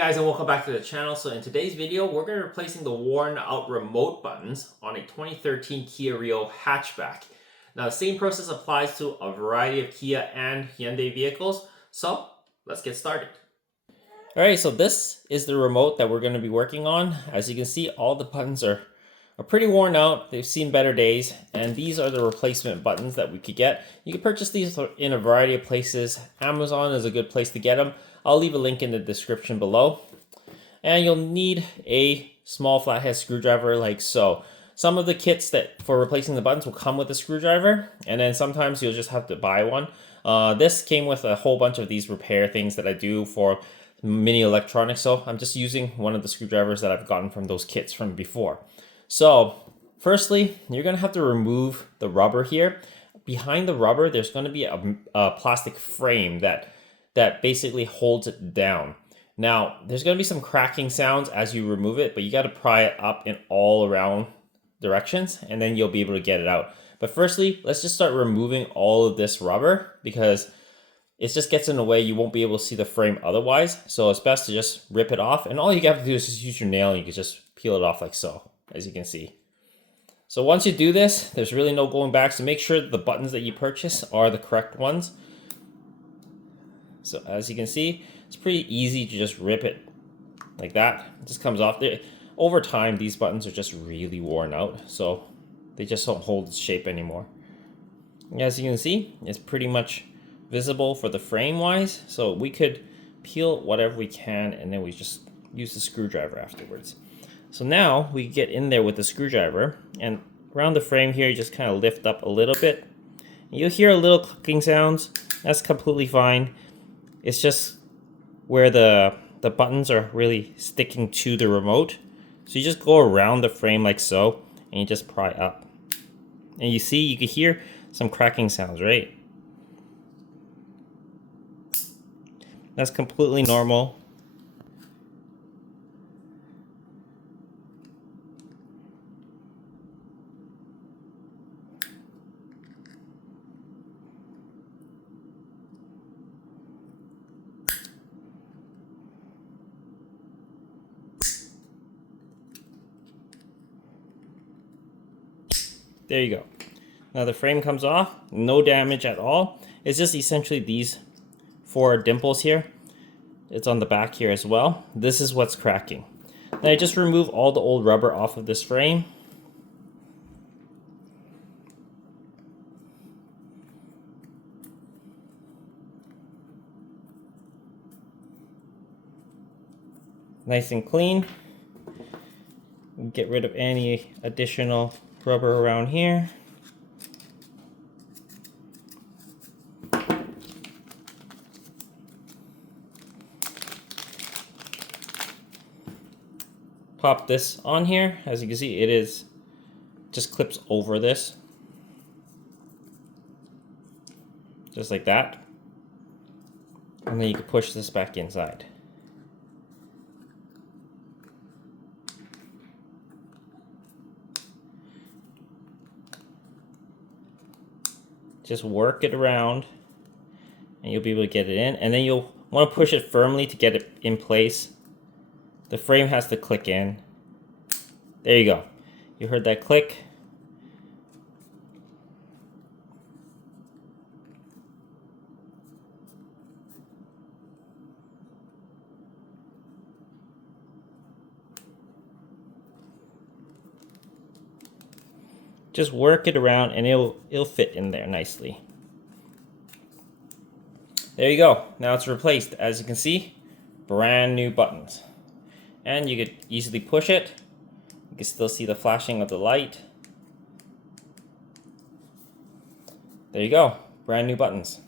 guys, and welcome back to the channel. So in today's video, we're going to be replacing the worn out remote buttons on a 2013 Kia Rio hatchback. Now the same process applies to a variety of Kia and Hyundai vehicles. So let's get started. Alright, so this is the remote that we're going to be working on. As you can see, all the buttons are pretty worn out. They've seen better days, and these are the replacement buttons that we could get. You can purchase these in a variety of places. Amazon is a good place to get them. I'll leave a link in the description below. And you'll need a small flathead screwdriver like so. Some of the kits that for replacing the buttons will come with a screwdriver, and then sometimes you'll just have to buy one. This came with a whole bunch of these repair things that I do for mini electronics, so I'm just using one of the screwdrivers that I've gotten from those kits from before. So firstly, you're going to have to remove the rubber here. Behind the rubber, there's going to be a plastic frame that basically holds it down. Now, there's going to be some cracking sounds as you remove it, but you got to pry it up in all around directions, and then you'll be able to get it out. But firstly, let's just start removing all of this rubber because it just gets in the way. You won't be able to see the frame otherwise. So it's best to just rip it off. And all you have to do is just use your nail and you can just peel it off like so, as you can see. So once you do this, there's really no going back. So make sure that the buttons that you purchase are the correct ones. So as you can see, it's pretty easy to just rip it like that. It just comes off. Over time, these buttons are just really worn out, so they just don't hold its shape anymore. As you can see, it's pretty much visible for the frame wise, so we could peel whatever we can and then we just use the screwdriver afterwards. So now we get in there with the screwdriver, and around the frame here you just kind of lift up a little bit. You'll hear a little clicking sounds. That's completely fine. It's just where the buttons are really sticking to the remote. So you just go around the frame like so, and you just pry up. And you see, you can hear some cracking sounds, right? That's completely normal. There you go. Now the frame comes off, no damage at all. It's just essentially these four dimples here. It's on the back here as well. This is what's cracking. Now I just remove all the old rubber off of this frame. Nice and clean. Get rid of any additional rubber around here. Pop this on here. As you can see, it is just clips over this. Just like that. And then you can push this back inside. Just work it around and you'll be able to get it in, and then you'll want to push it firmly to get it in place. The frame has to click in. There you go. You heard that click. Just work it around and it'll fit in there nicely. There you go. Now it's replaced. As you can see, brand new buttons. And you could easily push it. You can still see the flashing of the light. There you go. Brand new buttons.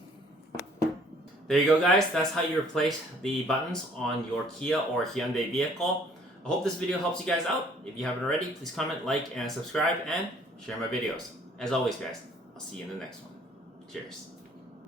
There you go, guys. That's how you replace the buttons on your Kia or Hyundai vehicle. I hope this video helps you guys out. If you haven't already, please comment, like, and subscribe, and share my videos. As always, guys, I'll see you in the next one. Cheers.